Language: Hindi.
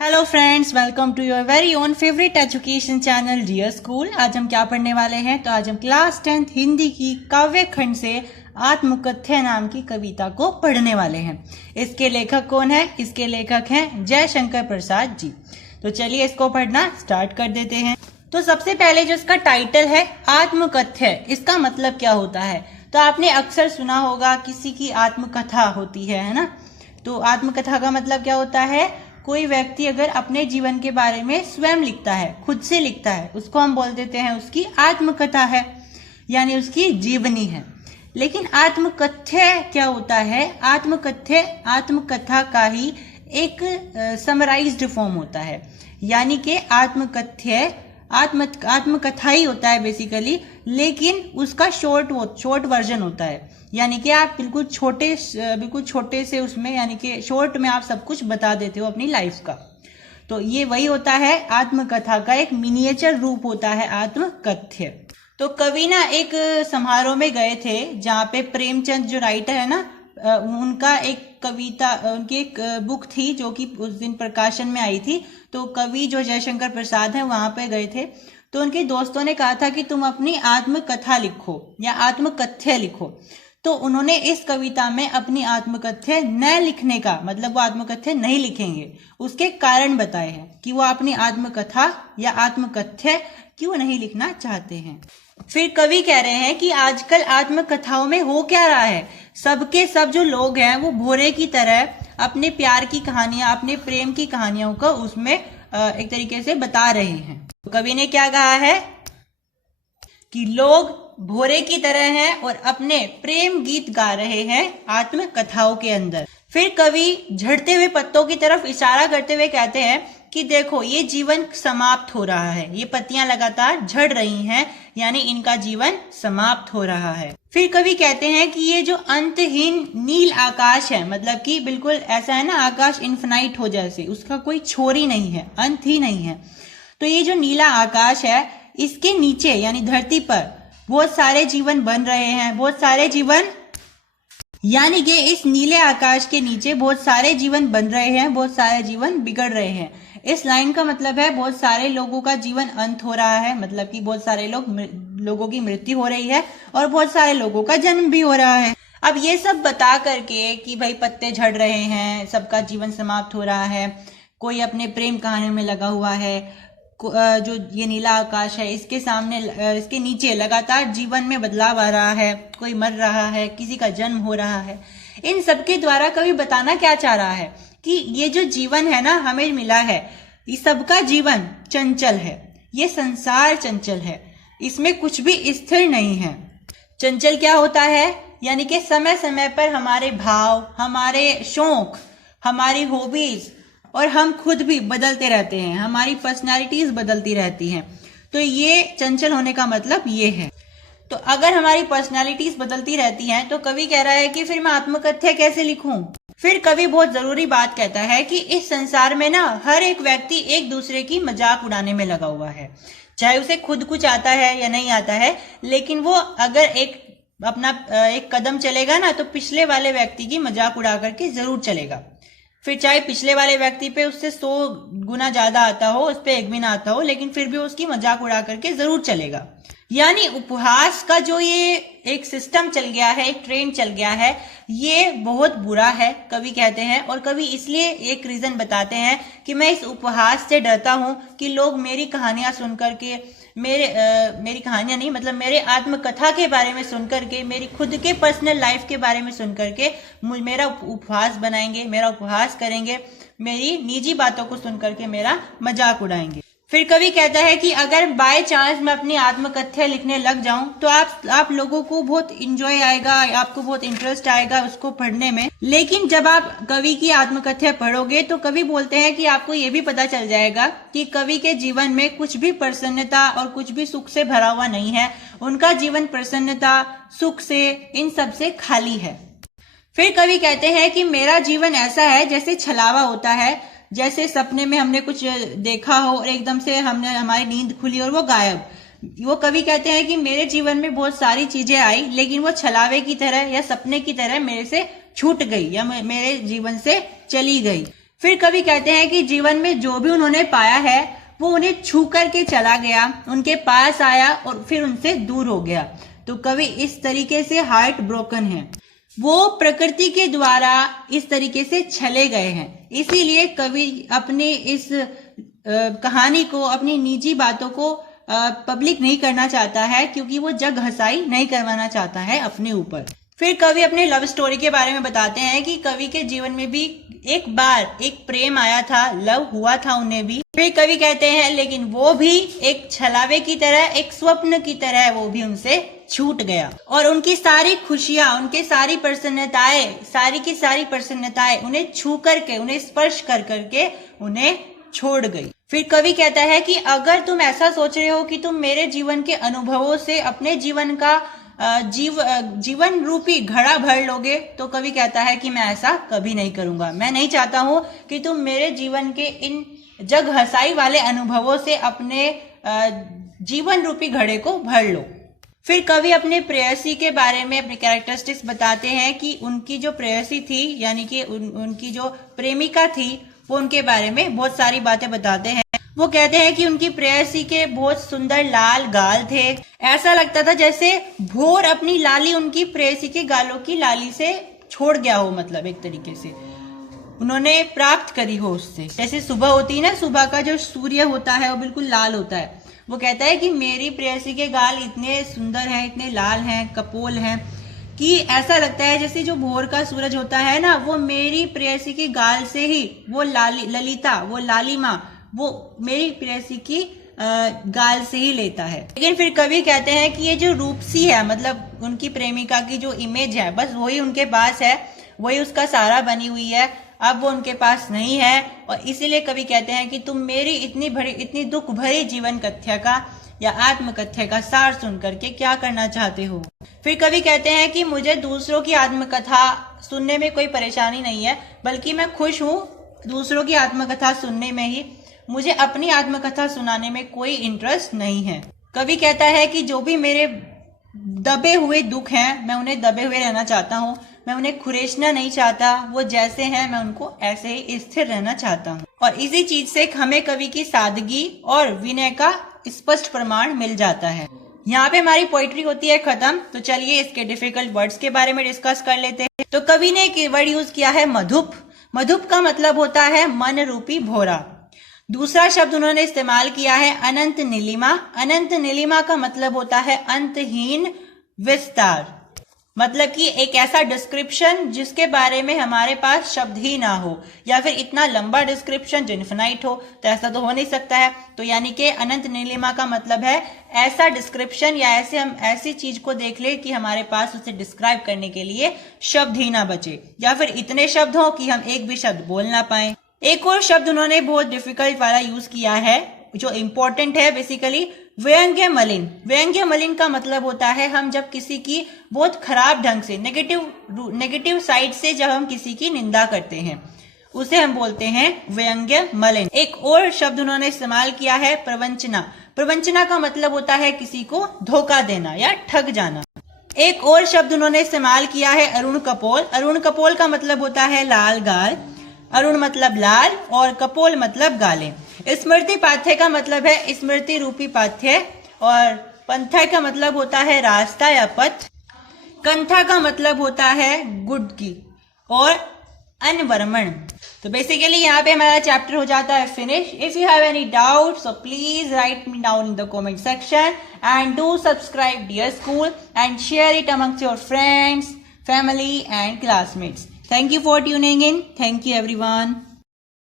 Hello friends, welcome to your very own favourite education channel dear school. आज हम क्या पढ़ने वाले हैं? तो आज हम क्लास 10th हिंदी की काव्य खंड से आत्मकथ्य नाम की कविता को पढ़ने वाले हैं। इसके लेखक कौन है? इसके लेखक हैं जयशंकर प्रसाद जी। तो चलिए इसको पढ़ना स्टार्ट कर देते हैं। तो सबसे पहले जो इसका टाइटल है आत्मकथ्य, इसका मतलब क्या होता है? तो आपने अक्सर सुना होगा किसी की आत्मकथा होती है ना। तो आत्मकथा का मतलब क्या होता है? कोई व्यक्ति अगर अपने जीवन के बारे में स्वयं लिखता है, खुद से लिखता है, उसको हम बोल देते हैं उसकी आत्मकथा है, यानी उसकी जीवनी है। लेकिन आत्मकथ्य क्या होता है? आत्मकथ्य आत्मकथा का ही एक समराइज्ड फॉर्म होता है, यानी कि आत्मकथ्य आत्मकथा ही होता है बेसिकली, लेकिन उसका शॉर्ट वर्जन होता है। यानी कि आप बिल्कुल छोटे से उसमें, यानी कि शॉर्ट में आप सब कुछ बता देते हो अपनी लाइफ का। तो ये वही होता है आत्मकथा का एक मिनिएचर रूप होता है आत्मकथ्य। तो कवि ना एक समारोह में गए थे जहाँ पे प्रेमचंद जो राइटर है ना, उनका एक कविता, उनकी एक बुक थी जो कि उस दिन प्रकाशन में आई थी। तो कवि जो जयशंकर प्रसाद हैं वहां पे गए थे। तो उनके दोस्तों ने कहा था कि तुम अपनी आत्मकथा लिखो या आत्मकथ्य लिखो। तो उन्होंने इस कविता में अपनी आत्मकथ्य न लिखने का मतलब, वो आत्मकथ्य नहीं लिखेंगे, उसके कारण बताए हैं कि वो अपनी आत्मकथा या आत्मकथ्य क्यों नहीं लिखना चाहते हैं। फिर कवि कह रहे हैं कि आजकल आत्मकथाओं में हो क्या रहा है, सबके सब जो लोग हैं वो भोरे की तरह अपने प्यार की कहानियां, अपने प्रेम की कहानियों को उसमें एक तरीके से बता रहे हैं। तो कवि ने क्या कहा है कि लोग भोरे की तरह हैं और अपने प्रेम गीत गा रहे हैं आत्मकथाओं के अंदर। फिर कवि झड़ते हुए पत्तों की तरफ इशारा करते हुए कहते हैं कि देखो ये जीवन समाप्त हो रहा है, ये पत्तियां लगातार झड़ रही हैं, यानी इनका जीवन समाप्त हो रहा है। फिर कवि कहते हैं कि ये जो अंतहीन नील आकाश है, मतलब कि बिल्कुल ऐसा है ना, आकाश इन्फिनाइट हो जैसे, उसका कोई छोर ही नहीं है, अंत ही नहीं है। तो ये जो नीला आकाश है, इसके नीचे यानी धरती पर बहुत सारे जीवन बन रहे हैं, बहुत सारे जीवन, यानी कि इस नीले आकाश के नीचे बहुत सारे जीवन बन रहे हैं, बहुत सारे जीवन बिगड़ रहे हैं। इस लाइन का मतलब है बहुत सारे लोगों का जीवन अंत हो रहा है, मतलब कि बहुत सारे लोगों की मृत्यु हो रही है और बहुत सारे लोगों का जन्म भी हो रहा है। अब ये सब बता करके कि भाई पत्ते झड़ रहे हैं, सबका जीवन समाप्त हो रहा है, कोई अपने प्रेम कहानी में लगा हुआ है, जो ये नीला आकाश है इसके सामने, इसके नीचे लगातार जीवन में बदलाव आ रहा है, कोई मर रहा है, किसी का जन्म हो रहा है। इन सबके द्वारा कवि बताना क्या चाह रहा है कि ये जो जीवन है ना हमें मिला है, ये सबका जीवन चंचल है, ये संसार चंचल है, इसमें कुछ भी स्थिर नहीं है। चंचल क्या होता है? यानी कि समय समय पर हमारे भाव, हमारे शौक, हमारी हॉबीज और हम खुद भी बदलते रहते हैं, हमारी पर्सनालिटीज बदलती रहती हैं। तो ये चंचल होने का मतलब ये है। तो अगर हमारी पर्सनालिटीज बदलती रहती हैं तो कवि कह रहा है कि फिर मैं आत्मकथ्य कैसे लिखूं? फिर कवि बहुत जरूरी बात कहता है कि इस संसार में ना हर एक व्यक्ति एक दूसरे की मजाक उड़ाने में लगा हुआ है, चाहे उसे खुद कुछ आता है या नहीं आता है, लेकिन वो अगर एक कदम चलेगा ना तो पिछले वाले व्यक्ति की मजाक उड़ा करके जरूर चलेगा। फिर चाहे पिछले वाले व्यक्ति पे उससे 100 गुना ज्यादा आता हो, उस पे एक भी ना आता हो, लेकिन फिर भी उसकी मजाक उड़ा करके जरूर चलेगा। यानी उपहास का जो ये एक सिस्टम चल गया है, एक ट्रेंड चल गया है, ये बहुत बुरा है कवि कहते हैं। और कवि इसलिए एक रीजन बताते हैं कि मैं इस उपहास से डरता हूं कि लोग मेरी कहानियां सुन करके, मेरी कहानियां नहीं मतलब मेरे आत्मकथा के बारे में सुन करके, मेरी खुद के पर्सनल लाइफ के बारे में सुन करके मेरा उपहास बनाएंगे, मेरा उपहास करेंगे, मेरी निजी बातों को सुन करके मेरा मजाक उड़ाएंगे। फिर कवि कहता है कि अगर बाय चांस मैं अपनी आत्मकथ्य लिखने लग जाऊं तो आप लोगों को बहुत इंजॉय आएगा, आपको बहुत इंटरेस्ट आएगा उसको पढ़ने में। लेकिन जब आप कवि की आत्मकथ्य पढ़ोगे तो कवि बोलते हैं कि आपको ये भी पता चल जाएगा कि कवि के जीवन में कुछ भी प्रसन्नता और कुछ भी सुख से भरा हुआ नहीं है, उनका जीवन प्रसन्नता, सुख से, इन सब से खाली है। फिर कवि कहते हैं कि मेरा जीवन ऐसा है जैसे छलावा होता है, जैसे सपने में हमने कुछ देखा हो और एकदम से हमारी नींद खुली और वो गायब। वो कवि कहते हैं कि मेरे जीवन में बहुत सारी चीजें आई, लेकिन वो छलावे की तरह या सपने की तरह मेरे से छूट गई या मेरे जीवन से चली गई। फिर कवि कहते हैं कि जीवन में जो भी उन्होंने पाया है वो उन्हें छू करके चला गया, उनके पास आया और फिर उनसे दूर हो गया। तो कवि इस तरीके से हार्ट ब्रोकन है, वो प्रकृति के द्वारा इस तरीके से छले गए हैं। इसीलिए कवि अपने इस कहानी को, अपनी निजी बातों को पब्लिक नहीं करना चाहता है, क्योंकि वो जग हंसाई नहीं करवाना चाहता है अपने ऊपर। फिर कवि अपने लव स्टोरी के बारे में बताते हैं कि कवि के जीवन में भी एक बार एक प्रेम आया था, लव हुआ था उन्हें भी। फिर कवि कहते हैं लेकिन वो भी एक छलावे की तरह, एक स्वप्न की तरह वो भी उनसे छूट गया और उनकी सारी खुशियां, उनके सारी प्रसन्नताएं, सारी की सारी प्रसन्नताएं उन्हें छू करके, उन्हें स्पर्श कर करके उन्हें छोड़ गई। फिर कवि कहता है कि अगर तुम ऐसा सोच रहे हो कि तुम मेरे जीवन के अनुभवों से अपने जीवन का जीवन रूपी घड़ा भर लोगे, तो कवि कहता है कि मैं ऐसा कभी नहीं करूंगा। मैं नहीं चाहता हूं कि तुम मेरे जीवन के इन जग हंसाई वाले अनुभवों से अपने जीवन रूपी घड़े को भर लो। फिर कवि अपने प्रेयसी के बारे में अपने कैरेक्टरिस्टिक्स बताते हैं कि उनकी जो प्रेयसी थी, यानी कि उनकी जो प्रेमिका थी, वो उनके बारे में बहुत सारी बातें बताते हैं। वो कहते हैं कि उनकी प्रेयसी के बहुत सुंदर लाल गाल थे, ऐसा लगता था जैसे भोर अपनी लाली उनकी प्रेयसी के गालों की लाली से छोड़ गया हो, मतलब एक तरीके से उन्होंने प्राप्त करी हो उससे। जैसे सुबह होती है ना, सुबह का जो सूर्य होता है वो बिल्कुल लाल होता है। वो कहता है कि मेरी प्रेयसी के गाल इतने सुंदर हैं, इतने लाल हैं, कपोल हैं, कि ऐसा लगता है जैसे जो भोर का सूरज होता है ना, वो मेरी प्रेयसी के गाल से ही वो ललिता, वो लालिमा, वो मेरी प्रेयसी की गाल से ही लेता है। लेकिन फिर कवि कहते हैं कि ये जो रूपसी है, मतलब उनकी प्रेमिका की जो इमेज है, बस वही उनके पास है, वही उसका सहारा बनी हुई है, अब वो उनके पास नहीं है। और इसीलिए कवि कहते हैं कि तुम मेरी इतनी दुख भरी जीवन कथ्या का या आत्मकथ्या का सार सुन करके क्या करना चाहते हो। फिर कवि कहते हैं कि मुझे दूसरों की आत्मकथा सुनने में कोई परेशानी नहीं है, बल्कि मैं खुश हूँ दूसरों की आत्मकथा सुनने में ही, मुझे अपनी आत्मकथा सुनाने में कोई इंटरेस्ट नहीं है। कवि कहता है कि जो भी मेरे दबे हुए दुख हैं, मैं उन्हें दबे हुए रहना चाहता हूँ, मैं उन्हें खुरेशना नहीं चाहता, वो जैसे हैं मैं उनको ऐसे ही स्थिर रहना चाहता हूँ। और इसी चीज से हमें कवि की सादगी और विनय का स्पष्ट प्रमाण मिल जाता है। यहाँ पे हमारी पोइट्री होती है खत्म। तो चलिए इसके डिफिकल्ट वर्ड्स के बारे में डिस्कस कर लेते हैं। तो कवि ने एक वर्ड यूज किया है मधुप। मधुप का मतलब होता है मन रूपी भोरा। दूसरा शब्द उन्होंने इस्तेमाल किया है अनंत नीलिमा। अनंत नीलिमा का मतलब होता है अंतहीन विस्तार, मतलब कि एक ऐसा डिस्क्रिप्शन जिसके बारे में हमारे पास शब्द ही ना हो, या फिर इतना लंबा डिस्क्रिप्शन जो इन्फिनाइट हो, तो ऐसा तो हो नहीं सकता है। तो यानी कि अनंत नीलिमा का मतलब है ऐसा डिस्क्रिप्शन, या ऐसे हम ऐसी चीज को देख ले कि हमारे पास उसे डिस्क्राइब करने के लिए शब्द ही ना बचे, या फिर इतने शब्द हो कि हम एक भी शब्द बोल ना पाए। एक और शब्द उन्होंने बहुत डिफिकल्ट वाला यूज किया है जो इम्पोर्टेंट है बेसिकली, व्यंग्य मलिन। व्यंग्य मलिन का मतलब होता है हम जब किसी की बहुत खराब ढंग से, नेगेटिव साइड से जब हम किसी की निंदा करते हैं, उसे हम बोलते हैं व्यंग्य मलिन। एक और शब्द उन्होंने इस्तेमाल किया है प्रवंचना। प्रवंचना का मतलब होता है किसी को धोखा देना या ठग जाना। एक और शब्द उन्होंने इस्तेमाल किया है अरुण कपोल। अरुण कपोल का मतलब होता है लाल गाल। अरुण मतलब लाल और कपोल मतलब गालें। स्मृति पाथ्य का मतलब है स्मृति रूपी पाथ्य, और पंथा का मतलब होता है रास्ता या पथ। कंथा का मतलब होता है गुड की, और अनवर्मण। तो बेसिकली यहाँ पे हमारा चैप्टर हो जाता है finish. If you have any doubt so please write me down in the comment section and do subscribe dear school and share it amongst your friends, family and classmates. Thank you for tuning in. Thank you everyone.